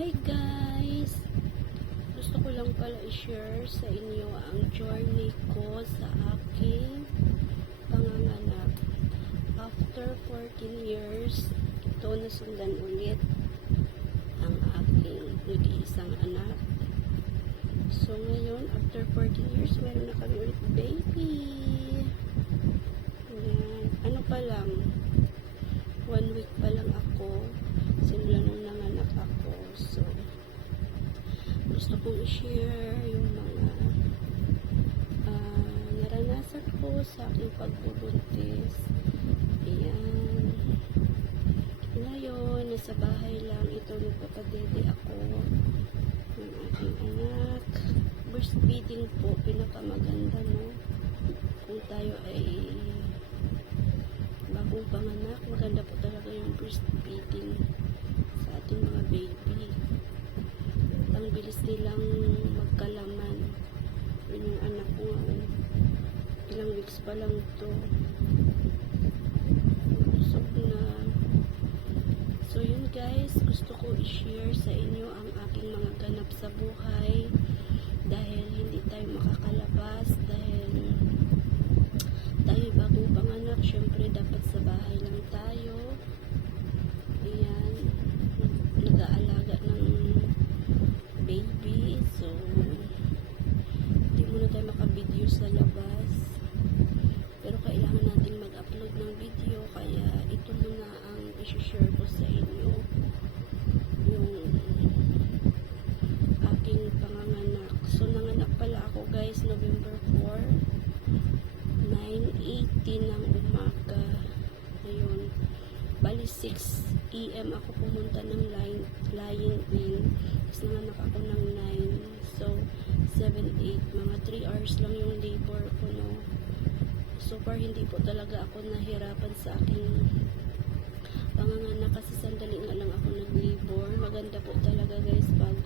Hi guys! Gusto ko lang pala i-share sa inyo ang journey ko sa aking panganganak. After 14 years, ito nasundan ulit ang aking nag-iisang anak. So ngayon, after 14 years, meron na kami ulit baby. Ayan. Ano pa lang, 1 week pa lang ako simula nung nanganak ako. So gusto kong i-share yung mga naranasan ko sa aking pagbubuntis. Ayan. Ngayon, nasa bahay lang ito, nagpapadede ako ng aking anak. Breastfeeding po, pinakamaganda, no? Kung tayo ay bagong panganak, maganda po talaga yung breastfeeding sa ating mga baby. At ang bilis nilang magkalaman. Yun yung anak ko nga, ilang weeks pa lang to. Busog na. So yun guys, gusto ko i-share sa inyo ang aking mga ganap sa buhay dahil hindi tayo makakalabas, dahil tayo bagong panganak, syempre dapat sa bahay lang tayo. Ayan, nag-aalaga ng baby, so hindi muna tayo makabideo sa labas, pero kailangan natin mag-upload ng video, kaya ito muna ang i-share ko sa inyo, yung aking panganganak. So nanganak pala ako guys November 4, 9:18 ng umaga. Ayun, bali 6 AM ako pumunta ng lying in, tapos nanganak ako ng 9, so 7-8, mga 3 hours lang yung labor ko, no? So far hindi po talaga ako nahirapan sa aking panganganak kasi sandali nga lang ako nag-labor. Maganda po talaga guys pag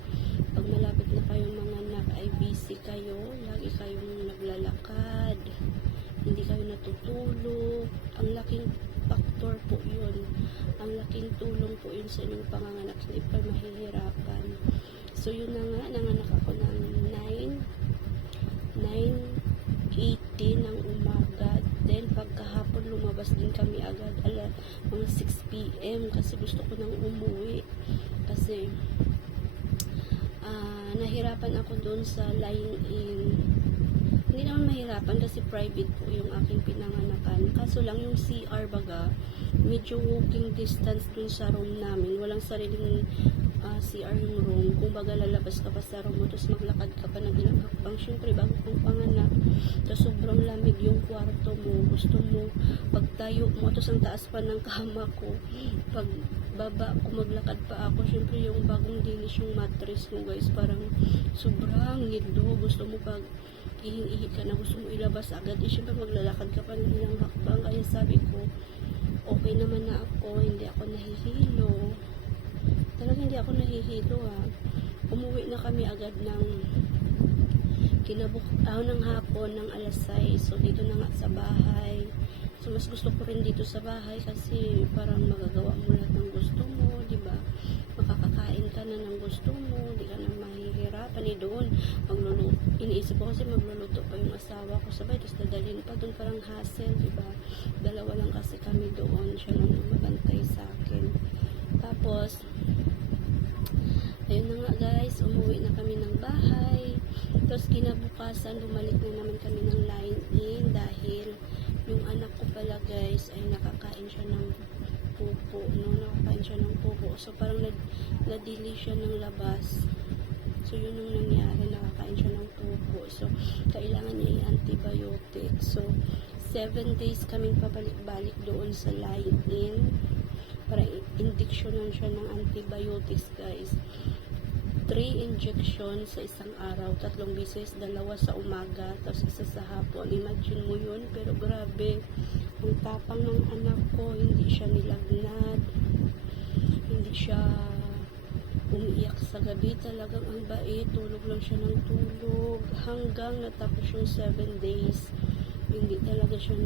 malapit na kayong manganak ay busy kayo, lagi kayong naglalakad, hindi kayo natutulog. Ang laking factor po yun, ang laking tulong po yun sa inyong panganganak, hindi pa mahihirapan. So yun na nga, nanganak ako ng 9:18 ng umaga. Then pagkahapon lumabas din kami agad mga 6 PM kasi gusto ko nang umuwi kasi nahirapan ako doon sa lying in. Hindi naman mahirapan kasi private po yung aking pinanganakan, kaso lang yung CR baga medyo walking distance dun sa room namin, walang sariling CR yung room. Kung baga lalabas ka pa sa room mo, tapos maglakad ka pa ng ilang hakbang. Syempre bago kong panganak, tapos sobrang lamig yung kwarto mo, gusto mo pagtayo mo, tapos ang taas pa ng kama ko, pag baba ko maglakad pa ako, syempre yung bagong dinis yung mattress mo guys, parang sobrang ngilo, gusto mo pag ihing-ihit ka na, gusto mo ilabas agad, syempre maglalakad ka pa ng ilang hakbang. Kaya sabi ko okay naman na ako, hindi ako nahihilo, talaga hindi ako nahihilo Umuwi na kami agad ng ng hapon ng alas 6. So dito na nga sa bahay. So mas gusto ko rin dito sa bahay kasi parang magagawa mo lahat ng gusto mo, di ba? Makakakain ka na ng gusto mo, di ka na mahihirapan. Doon magluluto, iniisip ko kasi magluluto pa yung asawa ko sabay, tapos dadalhin pa doon, parang hassle, di ba? Dalawa lang kasi kami doon, siya lang magbantay sa akin. Tapos ayun na nga guys, umuwi na kami ng bahay. Tapos kinabukasan, bumalik na naman kami ng line in dahil yung anak ko pala guys ay nakakain siya ng pupo, no? Nakakain siya ng pupo. So parang nadili siya ng labas. So yun yung nangyari, nakakain siya ng pupo. So kailangan niya i-antibiotic. So 7 days kaming pabalik-balik doon sa line in para injeksyonan siya ng antibiotics guys. 3 injection sa isang araw, 3 beses, 2 sa umaga, tapos 1 sa hapon. Imagine mo yun, pero grabe, ang tapang ng anak ko, hindi siya nilagnat, hindi siya umiiyak sa gabi, talagang ang bait, tulog lang siya ng tulog, hanggang natapos yung 7 days, hindi talaga siya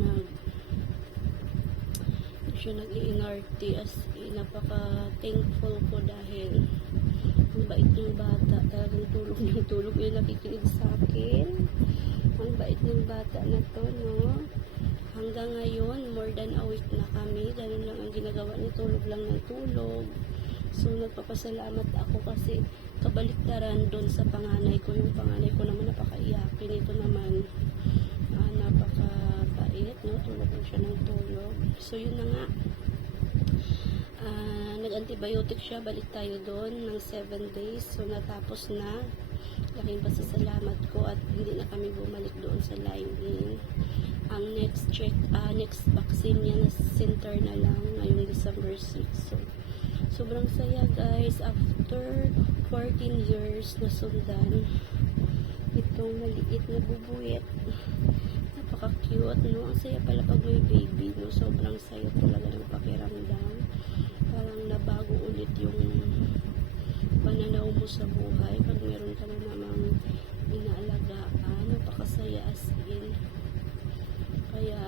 nag-i-NRT, as napaka-thankful ko dahil yung tulog niya, nakikinig sa akin. Ang bait ng bata na to, no? Hanggang ngayon, more than a week na kami. Ganun lang ang ginagawa niya, tulog lang ng tulog. So, nagpapasalamat ako kasi kabaliktaran doon sa panganay ko. Yung panganay ko naman napakaiyakin. Ito naman, napakabait, no? Tulog lang siya ng tulog. So, yun na nga. Nag-antibiotic siya. Balik tayo doon ng 7 days. So, natapos na. Laking pasasalamat ko at hindi na kami bumalik doon sa line-in. Ang next vaccine niya na center na lang ngayong December 6. So, sobrang saya guys. After 14 years na sundan itong maliit na bubuwit. Napaka-cute, no? Ang saya pala pag may baby, no? Sobrang saya talaga ng pakiramdam. Parang nabago ulit yung pananaw mo sa buhay pag meron ka na namang inaalagaan. Napakasaya as in. Kaya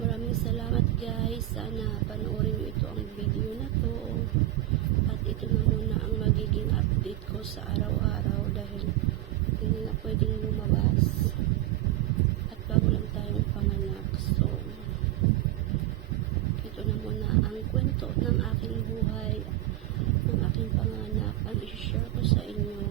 maraming salamat guys. Sana panoorin nyo ito ang video na to. At ito na muna ang magiging update ko sa araw-araw dahil hindi na pwedeng lumabas. At bago lang tayong panganak. So, ito na muna ang kwento ng aking buhay, ng aking panganak. Ang i-share ko sa inyo.